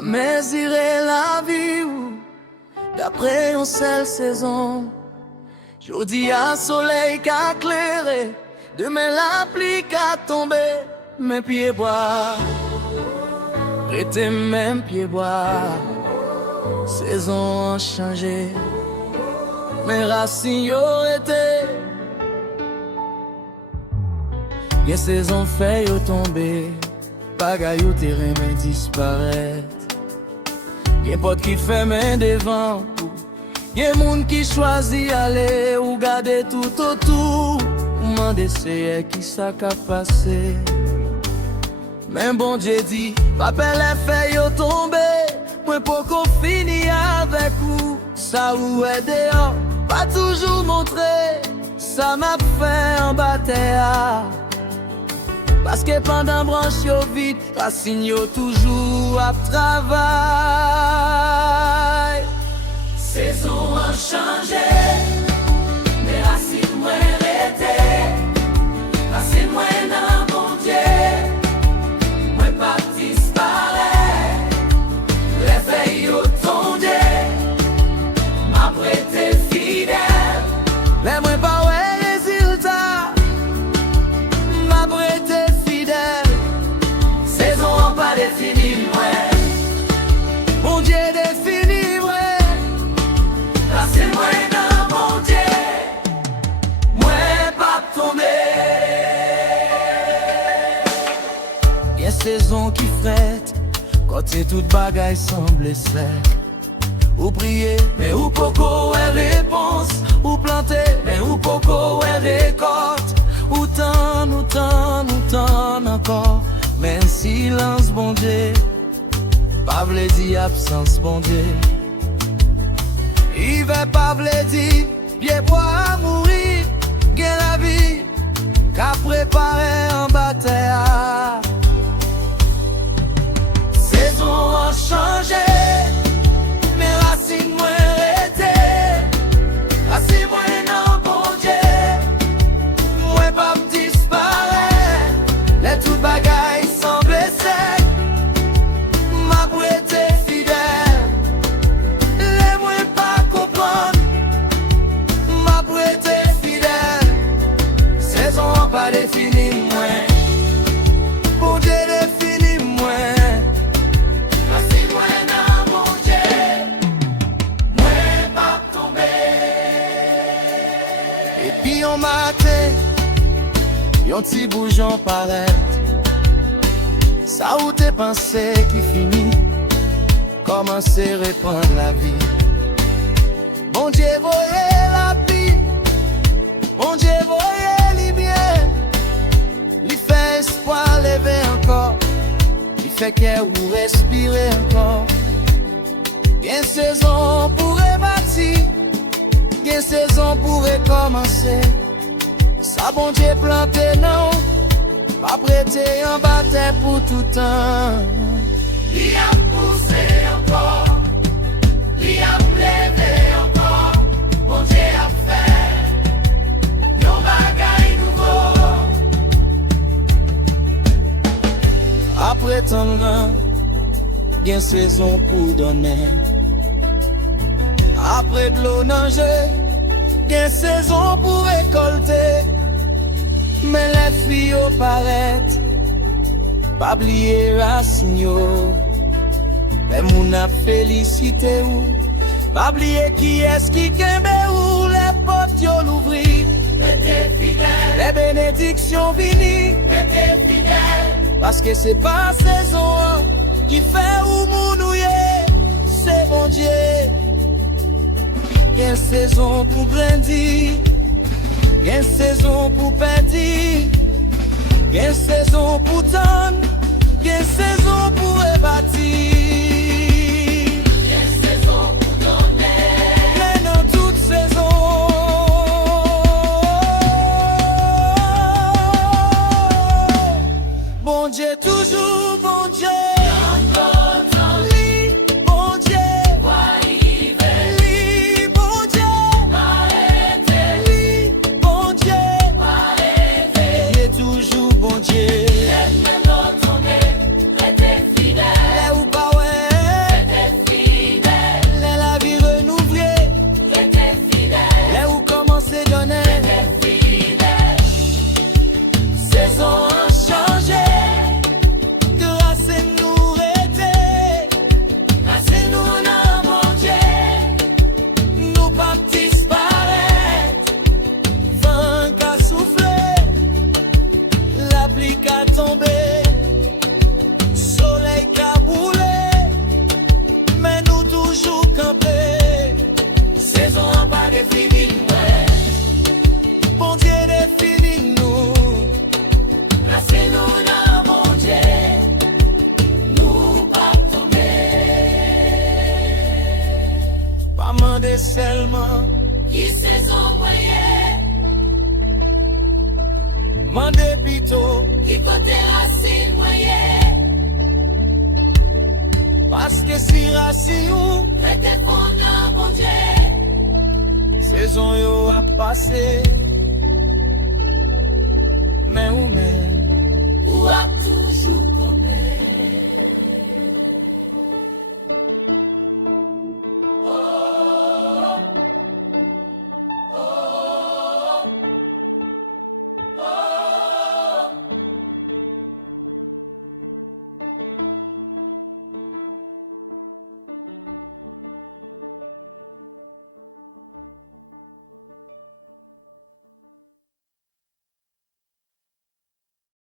à mesurer la vie ou d'après une seule saison. Jodi à soleil qu'a clairé, demain la pluie qu'a tombé. Mes pieds bois, prêtez même pieds bois. Saison a changé, mes racines y'ont été. Y'a saison fait y'ont tombé, bagaille au terrain mais disparaître. Y'a pote qui fait main devant, y'a moun qui choisit aller ou garder tout autour. M'en d'essayer qui ça qu'a passé. Mais bon Dieu dit, papa les fait y'ont tombé. Moi pour qu'on finisse avec vous, ça ou est dehors, pas toujours montrer. Ça m'a fait en bataille. Parce que pendant branche yo vide, racine yo toujours à travail. Saison a changé, mais racine moi resté. Racine moi nan bon Dieu, moi pas disparaître. Les feuilles yo tombé, m'a prêté fidèle. Les moi pas ouais résultat, m'a prêté fidèle. Saison a pas défini moi, bon Dieu défini moi. Racine moi nan bon Dieu, moi pas tomber. Y'a saison qui frette, quand c'est toute bagaille semble sec. Ou prier, mais ou poco est réponse. Ou planter, mais ou poco est récolte. Ou tant encore. Mais silence bon Dieu, pas vle di absence bon Dieu. Il va pas vle di, pied bois mourir. Gain la vie, qu'a préparé en bataille. Saison a changé, mais racine moi resté. Racine moi nan bon Dieu, moi pas disparaître. Les toutes bagailles semblent sec, m'a prêté fidèle. Les moi pas comprendre, m'a prêté fidèle. Saison pas défini moi, bon Dieu défini moi. Et puis on matin, yon ti bougeon paraît. Ça ou t'es pensé qui finit, commencer répandre la vie. Bon Dieu voyez la pluie, bon Dieu voyez lumière. Il fait espoir lever encore, il fait qu'elle ou respirer encore. Bien saison pour rebâtir, bien saison pour recommencer. Ça bon Dieu planté non, pas prêté en bataille pour tout temps. Il a poussé encore, il a levé encore. Bon Dieu a fait yon bagaille nouveau. Après tant de bien saison pour donner. Après de l'eau nager, bien saison pour récolter. Mais les filles au paraître, pas oublier racine yo. Mais moun a félicité ou, pas oublier qui est-ce qui kembe ou. Les portes yo l'ouvrir, restez fidèle. Les bénédictions vini, restez fidèle. Parce que c'est pas saison qui fait ou mounouye, c'est bon Dieu. Y'a saison pour grandir, y'a saison pour perdre, y'a saison pour tendre, y'a saison pour rebâtir. Y'a saison pour donner, mais dans toute saison. Bon Dieu toujours bon Dieu. Bon Dieu, Demandez seulement qui saison moyen, Mandez plutôt qui côté racine moyen, parce que si racine ou rete fondant mon Dieu, saison yo a passé mais ou mais